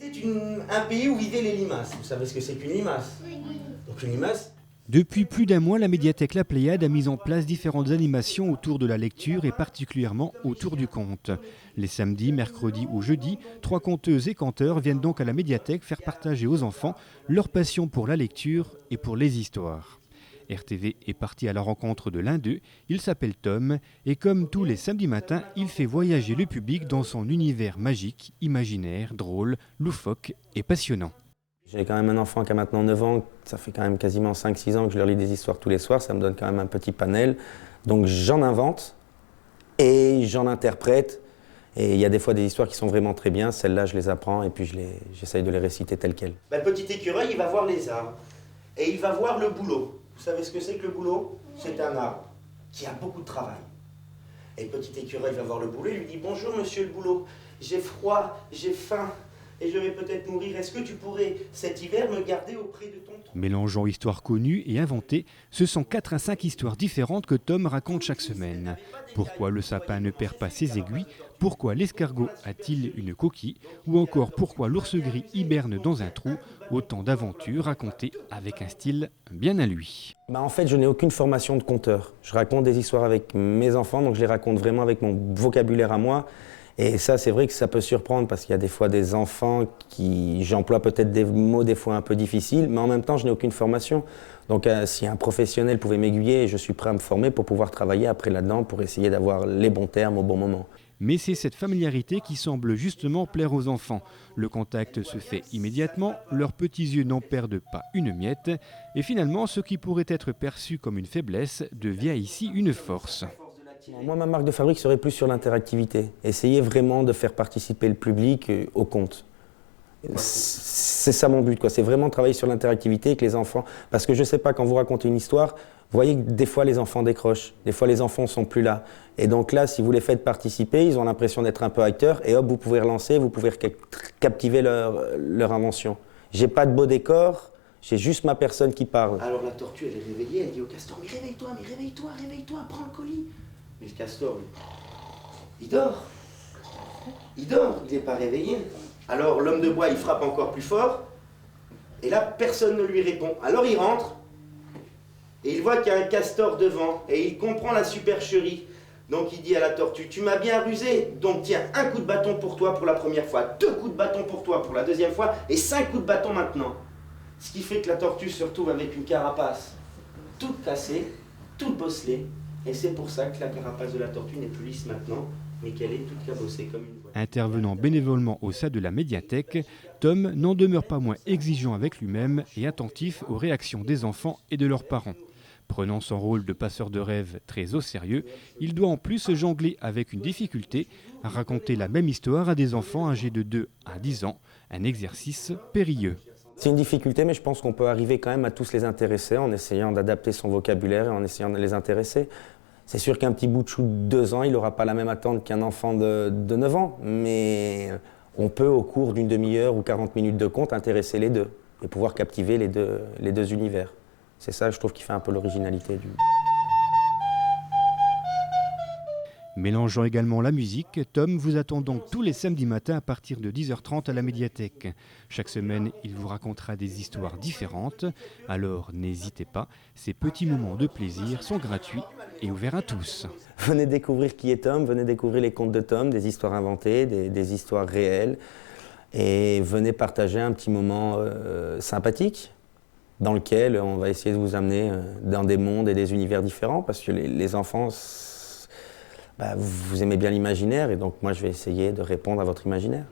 C'était un pays où vivaient les limaces. Vous savez ce que c'est qu'une limace? Donc une limace. Depuis plus d'un mois, la médiathèque La Pléiade a mis en place différentes animations autour de la lecture et particulièrement autour du conte. Les samedis, mercredis ou jeudis, 3 conteuses et conteurs viennent donc à la médiathèque faire partager aux enfants leur passion pour la lecture et pour les histoires. RTV est parti à la rencontre de l'un d'eux, il s'appelle Tom et comme tous les samedis matins, il fait voyager le public dans son univers magique, imaginaire, drôle, loufoque et passionnant. J'ai quand même un enfant qui a maintenant 9 ans, ça fait quand même quasiment 5-6 ans que je leur lis des histoires tous les soirs, ça me donne quand même un petit panel. Donc j'en invente et j'en interprète. Et il y a des fois des histoires qui sont vraiment très bien, celles-là je les apprends et puis j'essaye de les réciter telles quelles. Le petit écureuil, il va voir les arbres et il va voir le bouleau. Vous savez ce que c'est que le bouleau? C'est un arbre qui a beaucoup de travail. Et le petit écureuil va voir le bouleau et lui dit « Bonjour monsieur le bouleau, j'ai froid, j'ai faim. Et je vais peut-être mourir. Est-ce que tu pourrais, cet hiver, me garder auprès de ton trou ?» Mélangeant histoires connues et inventées, ce sont 4 à 5 histoires différentes que Tom raconte chaque semaine. Pourquoi le sapin ne perd pas ses aiguilles? Pourquoi l'escargot a-t-il une coquille? Ou encore pourquoi l'ours gris hiberne dans un trou? Autant d'aventures racontées avec un style bien à lui. En fait, je n'ai aucune formation de conteur. Je raconte des histoires avec mes enfants, donc je les raconte vraiment avec mon vocabulaire à moi. Et ça, c'est vrai que ça peut surprendre parce qu'il y a des fois des enfants qui... J'emploie peut-être des mots des fois un peu difficiles, mais en même temps, je n'ai aucune formation. Donc si un professionnel pouvait m'aiguiller, je suis prêt à me former pour pouvoir travailler après là-dedans, pour essayer d'avoir les bons termes au bon moment. Mais c'est cette familiarité qui semble justement plaire aux enfants. Le contact se fait immédiatement, leurs petits yeux n'en perdent pas une miette, et finalement, ce qui pourrait être perçu comme une faiblesse devient ici une force. Moi, ma marque de fabrique serait plus sur l'interactivité. Essayer vraiment de faire participer le public au conte. C'est ça mon but, quoi. C'est vraiment travailler sur l'interactivité avec les enfants. Parce que je ne sais pas, quand vous racontez une histoire, vous voyez que des fois les enfants décrochent, des fois les enfants ne sont plus là. Et donc là, si vous les faites participer, ils ont l'impression d'être un peu acteurs, et hop, vous pouvez relancer, vous pouvez captiver leur invention. J'ai pas de beau décor, j'ai juste ma personne qui parle. Alors la tortue, elle est réveillée, elle dit au castor « Mais réveille-toi, réveille-toi, prends le colis !» Mais le castor, il dort. Il n'est pas réveillé. Alors l'homme de bois, il frappe encore plus fort, et là, personne ne lui répond. Alors il rentre, et il voit qu'il y a un castor devant, et il comprend la supercherie. Donc il dit à la tortue « Tu m'as bien rusé, donc tiens, un coup de bâton pour toi pour la première fois, 2 coups de bâton pour toi pour la deuxième fois, et 5 coups de bâton maintenant. » Ce qui fait que la tortue se retrouve avec une carapace toute cassée, toute bosselée, et c'est pour ça que la carapace de la tortue n'est plus lisse maintenant, mais qu'elle est toute cabossée comme une voile. Intervenant bénévolement au sein de la médiathèque, Tom n'en demeure pas moins exigeant avec lui-même et attentif aux réactions des enfants et de leurs parents. Prenant son rôle de passeur de rêve très au sérieux, il doit en plus jongler avec une difficulté, à raconter la même histoire à des enfants âgés de 2 à 10 ans, un exercice périlleux. C'est une difficulté, mais je pense qu'on peut arriver quand même à tous les intéresser en essayant d'adapter son vocabulaire et en essayant de les intéresser. C'est sûr qu'un petit bout de chou de 2 ans, il n'aura pas la même attente qu'un enfant de 9 ans, mais on peut, au cours d'une demi-heure ou 40 minutes de conte, intéresser les deux et pouvoir captiver les deux univers. C'est ça, je trouve, qui fait un peu l'originalité du... Mélangeant également la musique, Tom vous attend donc tous les samedis matins à partir de 10h30 à la médiathèque. Chaque semaine, il vous racontera des histoires différentes. Alors n'hésitez pas, ces petits moments de plaisir sont gratuits et ouverts à tous. Venez découvrir qui est Tom, venez découvrir les contes de Tom, des histoires inventées, des histoires réelles. Et venez partager un petit moment sympathique dans lequel on va essayer de vous amener dans des mondes et des univers différents parce que les enfants... vous aimez bien l'imaginaire et donc moi je vais essayer de répondre à votre imaginaire.